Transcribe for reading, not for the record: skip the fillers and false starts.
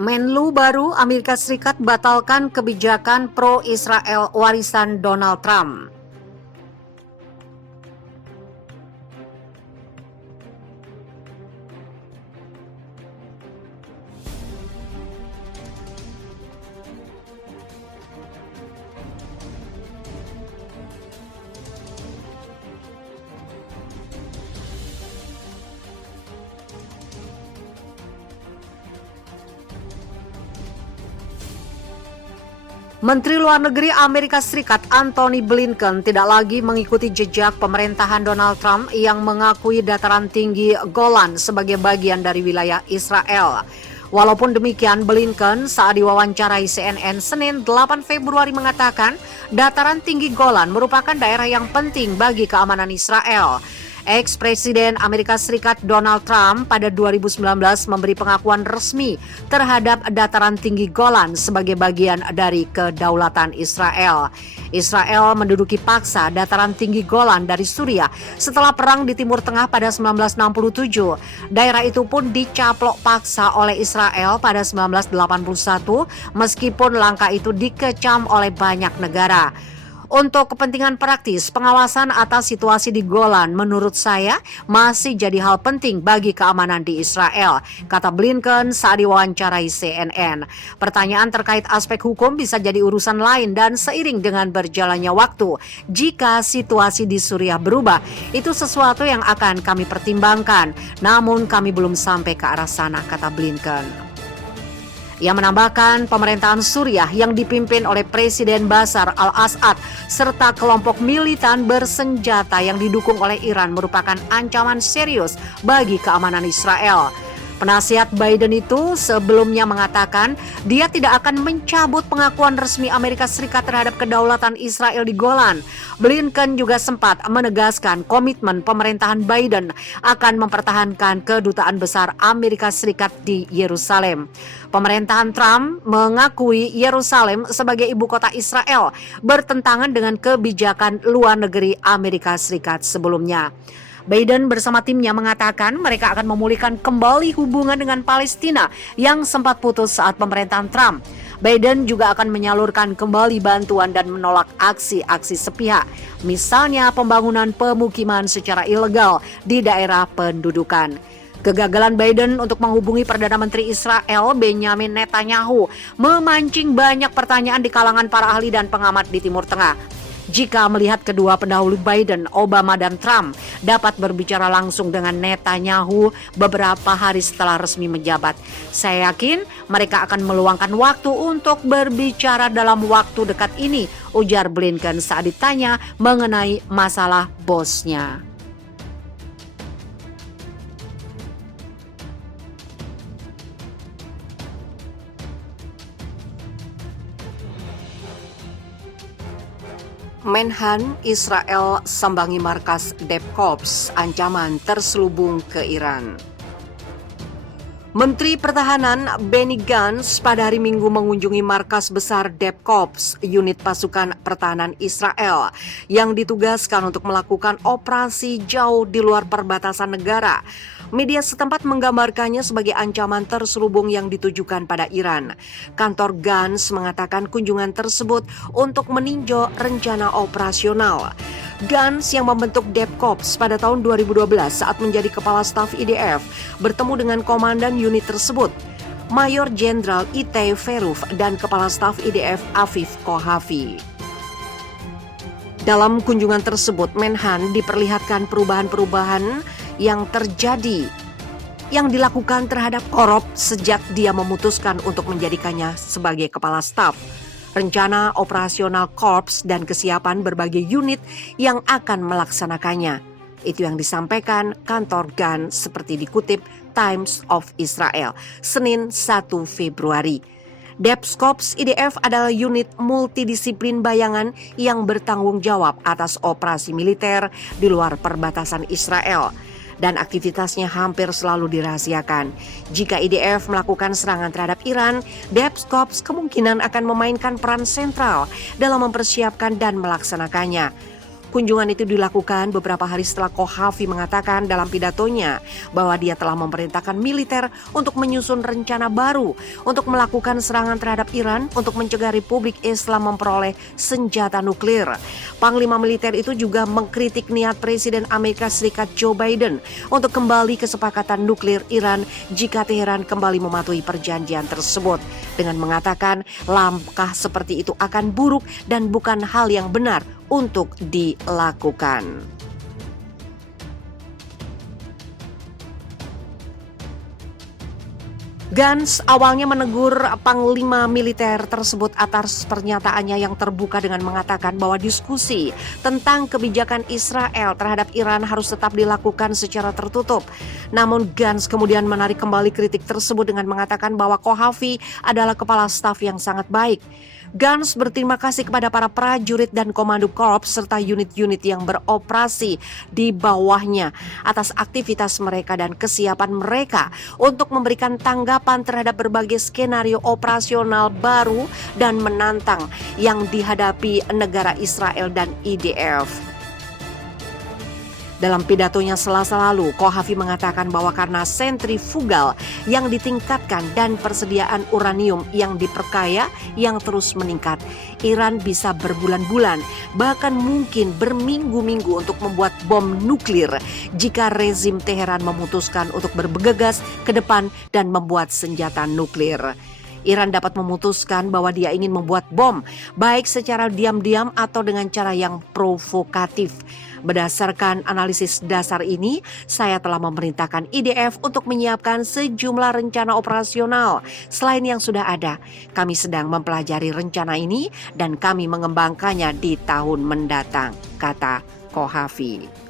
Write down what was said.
Menlu baru Amerika Serikat batalkan kebijakan pro-Israel warisan Donald Trump. Menteri Luar Negeri Amerika Serikat Antony Blinken tidak lagi mengikuti jejak pemerintahan Donald Trump yang mengakui dataran tinggi Golan sebagai bagian dari wilayah Israel. Walaupun demikian, Blinken saat diwawancarai CNN Senin 8 Februari mengatakan dataran tinggi Golan merupakan daerah yang penting bagi keamanan Israel. Ex-Presiden Amerika Serikat Donald Trump pada 2019 memberi pengakuan resmi terhadap dataran tinggi Golan sebagai bagian dari kedaulatan Israel. Israel menduduki paksa dataran tinggi Golan dari Suriah setelah perang di Timur Tengah pada 1967. Daerah itu pun dicaplok paksa oleh Israel pada 1981 meskipun langkah itu dikecam oleh banyak negara. Untuk kepentingan praktis, pengawasan atas situasi di Golan menurut saya masih jadi hal penting bagi keamanan di Israel, kata Blinken saat diwawancarai CNN. Pertanyaan terkait aspek hukum bisa jadi urusan lain dan seiring dengan berjalannya waktu. Jika situasi di Suriah berubah, itu sesuatu yang akan kami pertimbangkan. Namun kami belum sampai ke arah sana, kata Blinken. Ia menambahkan pemerintahan Suriah yang dipimpin oleh Presiden Bashar al-Assad serta kelompok militan bersenjata yang didukung oleh Iran merupakan ancaman serius bagi keamanan Israel. Penasihat Biden itu sebelumnya mengatakan dia tidak akan mencabut pengakuan resmi Amerika Serikat terhadap kedaulatan Israel di Golan. Blinken juga sempat menegaskan komitmen pemerintahan Biden akan mempertahankan kedutaan besar Amerika Serikat di Yerusalem. Pemerintahan Trump mengakui Yerusalem sebagai ibu kota Israel, bertentangan dengan kebijakan luar negeri Amerika Serikat sebelumnya. Biden bersama timnya mengatakan mereka akan memulihkan kembali hubungan dengan Palestina yang sempat putus saat pemerintahan Trump. Biden juga akan menyalurkan kembali bantuan dan menolak aksi-aksi sepihak, misalnya pembangunan pemukiman secara ilegal di daerah pendudukan. Kegagalan Biden untuk menghubungi Perdana Menteri Israel Benjamin Netanyahu memancing banyak pertanyaan di kalangan para ahli dan pengamat di Timur Tengah. Jika melihat kedua pendahulu Biden, Obama dan Trump dapat berbicara langsung dengan Netanyahu beberapa hari setelah resmi menjabat, saya yakin mereka akan meluangkan waktu untuk berbicara dalam waktu dekat ini, ujar Blinken saat ditanya mengenai masalah bosnya. Menhan Israel sambangi markas DevCorps, ancaman terselubung ke Iran. Menteri Pertahanan Benny Gantz pada hari Minggu mengunjungi markas besar DevCorps, unit pasukan pertahanan Israel, yang ditugaskan untuk melakukan operasi jauh di luar perbatasan negara. Media setempat menggambarkannya sebagai ancaman terselubung yang ditujukan pada Iran. Kantor Gantz mengatakan kunjungan tersebut untuk meninjau rencana operasional. Gantz yang membentuk DevCorps pada tahun 2012 saat menjadi kepala staf IDF bertemu dengan komandan unit tersebut, Mayor Jenderal Itay Feruf dan kepala staf IDF Afif Kohafi. Dalam kunjungan tersebut, Menhan diperlihatkan perubahan-perubahan yang terjadi yang dilakukan terhadap Korop sejak dia memutuskan untuk menjadikannya sebagai kepala staf, rencana operasional Korps dan kesiapan berbagai unit yang akan melaksanakannya. Itu yang disampaikan kantor Gantz seperti dikutip Times of Israel, Senin 1 Februari. DevCorps IDF adalah unit multidisiplin bayangan yang bertanggung jawab atas operasi militer di luar perbatasan Israel. Dan aktivitasnya hampir selalu dirahasiakan. Jika IDF melakukan serangan terhadap Iran, DevCorps kemungkinan akan memainkan peran sentral dalam mempersiapkan dan melaksanakannya. Kunjungan itu dilakukan beberapa hari setelah Kohafi mengatakan dalam pidatonya bahwa dia telah memerintahkan militer untuk menyusun rencana baru untuk melakukan serangan terhadap Iran untuk mencegah Republik Islam memperoleh senjata nuklir. Panglima militer itu juga mengkritik niat Presiden Amerika Serikat Joe Biden untuk kembali kesepakatan nuklir Iran jika Teheran kembali mematuhi perjanjian tersebut, dengan mengatakan langkah seperti itu akan buruk dan bukan hal yang benar untuk dilakukan. Gantz awalnya menegur panglima militer tersebut atas pernyataannya yang terbuka dengan mengatakan bahwa diskusi tentang kebijakan Israel terhadap Iran harus tetap dilakukan secara tertutup. Namun Gantz kemudian menarik kembali kritik tersebut dengan mengatakan bahwa Kohafi adalah kepala staf yang sangat baik. Gantz berterima kasih kepada para prajurit dan komando korps serta unit-unit yang beroperasi di bawahnya atas aktivitas mereka dan kesiapan mereka untuk memberikan tanggapan terhadap berbagai skenario operasional baru dan menantang yang dihadapi negara Israel dan IDF. Dalam pidatonya Selasa lalu, Kohafi mengatakan bahwa karena sentrifugal yang ditingkatkan dan persediaan uranium yang diperkaya yang terus meningkat, Iran bisa berbulan-bulan, bahkan mungkin berminggu-minggu untuk membuat bom nuklir jika rezim Teheran memutuskan untuk bergegas ke depan dan membuat senjata nuklir. Iran dapat memutuskan bahwa dia ingin membuat bom, baik secara diam-diam atau dengan cara yang provokatif. Berdasarkan analisis dasar ini, saya telah memerintahkan IDF untuk menyiapkan sejumlah rencana operasional. Selain yang sudah ada, kami sedang mempelajari rencana ini dan kami mengembangkannya di tahun mendatang, kata Kohafi.